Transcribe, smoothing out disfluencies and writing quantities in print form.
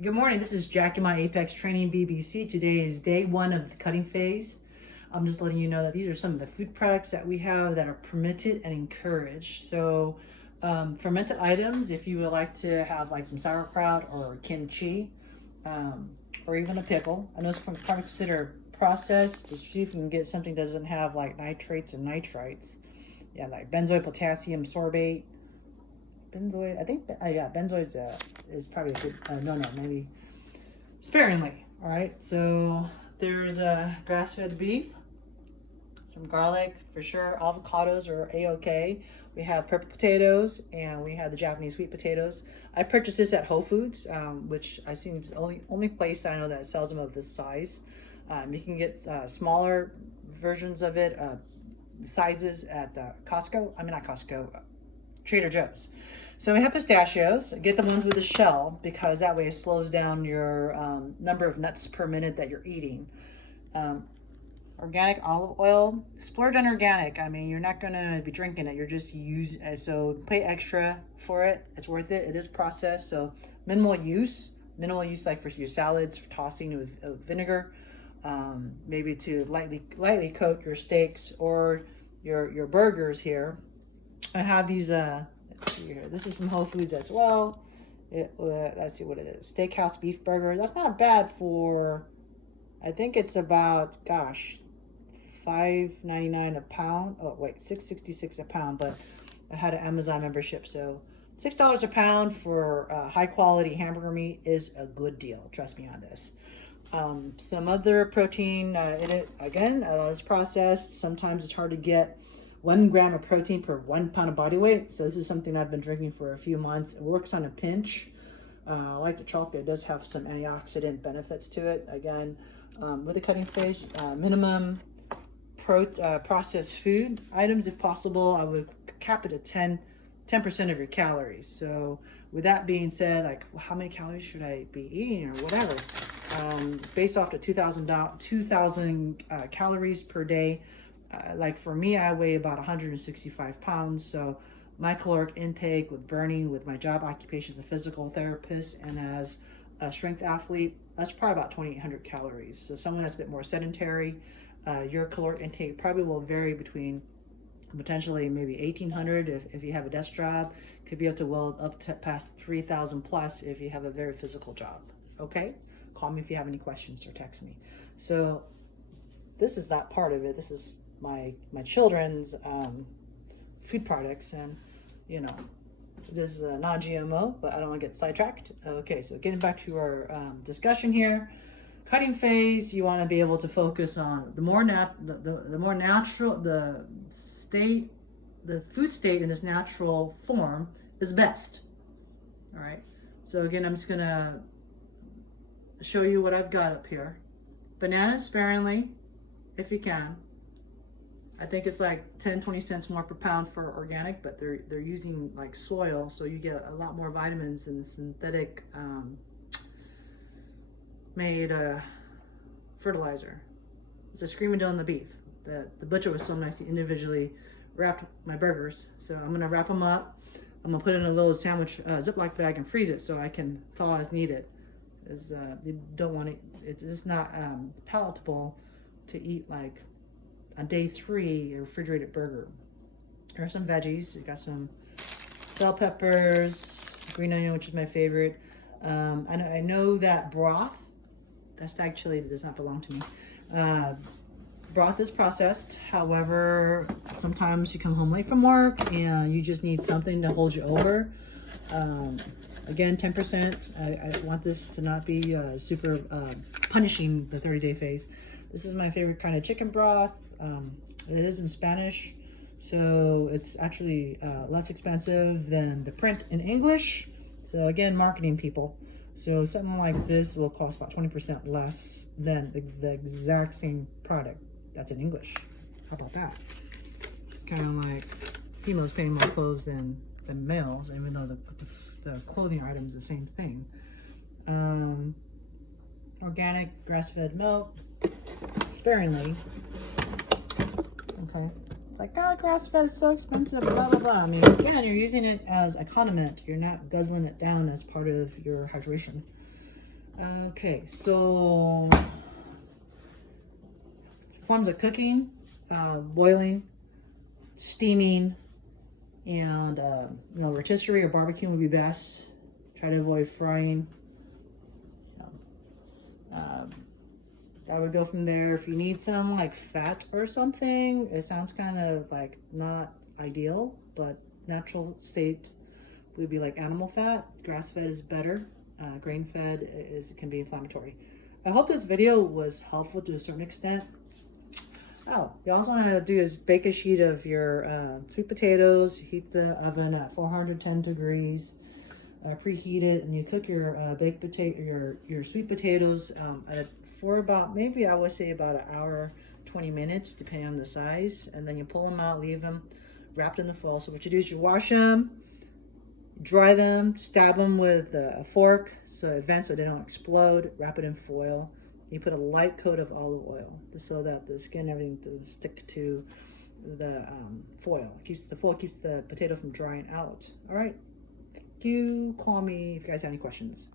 Good morning, this is Jackie, my Apex Training BBC. Today is day one of the cutting phase. I'm just letting you know that these are some of the food products that we have that are permitted and encouraged. So fermented items, if you would like to have like some sauerkraut or kimchi, or even a pickle. I know it's probably considered processed, but see if you can get something that doesn't have like nitrates and nitrites. Yeah, like benzoyl potassium sorbate. Benzoid, I think, yeah, benzoid is probably a good, no, maybe sparingly. All right, so there's grass-fed beef, some garlic for sure. Avocados are a-okay. We have purple potatoes and we have the Japanese sweet potatoes. I purchased this at Whole Foods, which I think is the only place I know that sells them of this size. You can get smaller versions of it, sizes at Costco. I mean, not Costco, Trader Joe's. So we have pistachios. Get the ones with the shell because that way it slows down your number of nuts per minute that you're eating. Organic olive oil. Splurge on organic. I mean, you're not going to be drinking it. You're just so pay extra for it. It's worth it. It is processed, so minimal use. Minimal use like for your salads, for tossing with vinegar. Maybe to lightly coat your steaks or your burgers here. I have these let's see here. This is from Whole Foods as well. Let's see what it is. Steakhouse beef burger. That's not bad for, I think it's about, gosh, $5.99 a pound. Oh wait, $6.66 a pound. But I had an Amazon membership, so $6 a pound for high quality hamburger meat is a good deal. Trust me on this. Some other protein in it again is processed. Sometimes it's hard to get 1 gram of protein per 1 pound of body weight. So this is something I've been drinking for a few months. It works on a pinch. I like the chocolate. It does have some antioxidant benefits to it. Again, with the cutting phase, minimum processed food items, if possible, I would cap it at 10% of your calories. So with that being said, like how many calories should I be eating or whatever? Based off the 2,000 calories per day. Like for me, I weigh about 165 pounds. So my caloric intake with burning, with my job occupation as a physical therapist and as a strength athlete, that's probably about 2,800 calories. So someone that's a bit more sedentary, your caloric intake probably will vary between potentially maybe 1,800 if you have a desk job. Could be up to past 3,000 plus if you have a very physical job. Okay? Call me if you have any questions or text me. So this is that part of it. This is my children's food products, and you know, this is a non-GMO, but I don't want to get sidetracked. Okay, so getting back to our discussion here, cutting phase, you want to be able to focus on the more natural the food state in its natural form is best. All right, so again, I'm just gonna show you what I've got up here. Bananas sparingly if you can. I think it's like 10-20 cents more per pound for organic, but they're using like soil, so you get a lot more vitamins than synthetic made fertilizer. It's a screaming down the beef. The butcher was so nice, he individually wrapped my burgers. So I'm gonna wrap them up. I'm gonna put it in a little sandwich Ziploc bag and freeze it so I can thaw as needed. You don't want it. It's just not palatable to eat like on day 3 a refrigerated burger. There are some veggies. You got some bell peppers, green onion, which is my favorite. I know that broth, that's actually does not belong to me. Broth is processed. However, sometimes you come home late from work and you just need something to hold you over. Again, 10%. I want this to not be super punishing the 30-day phase. This is my favorite kind of chicken broth. It is in Spanish, so it's actually less expensive than the print in English. So again, marketing people. So something like this will cost about 20% less than the exact same product that's in English. How about that? It's kind of like females paying more clothes than males, even though the clothing item is the same thing. Organic grass-fed milk, sparingly. Okay, it's like, oh, grass-fed is so expensive, blah blah blah. I mean, again, you're using it as a condiment. You're not guzzling it down as part of your hydration. Okay, so forms of cooking, boiling, steaming, and rotisserie or barbecue would be best. Try to avoid frying. Um, I would go from there. If you need some like fat or something, it sounds kind of like not ideal, but natural state would be like animal fat. Grass fed is better. Grain fed can be inflammatory. I hope this video was helpful to a certain extent. Oh, you also want to do is bake a sheet of your sweet potatoes. Heat the oven at 410 degrees. Preheat it, and you cook your baked potato, your sweet potatoes for about, maybe I would say about an hour, 20 minutes, depending on the size. And then you pull them out, leave them wrapped in the foil. So what you do is you wash them, dry them, stab them with a fork so they don't explode. Wrap it in foil. You put a light coat of olive oil so that the skin and everything doesn't stick to the foil. The foil keeps the potato from drying out. All right. Thank you. Call me if you guys have any questions.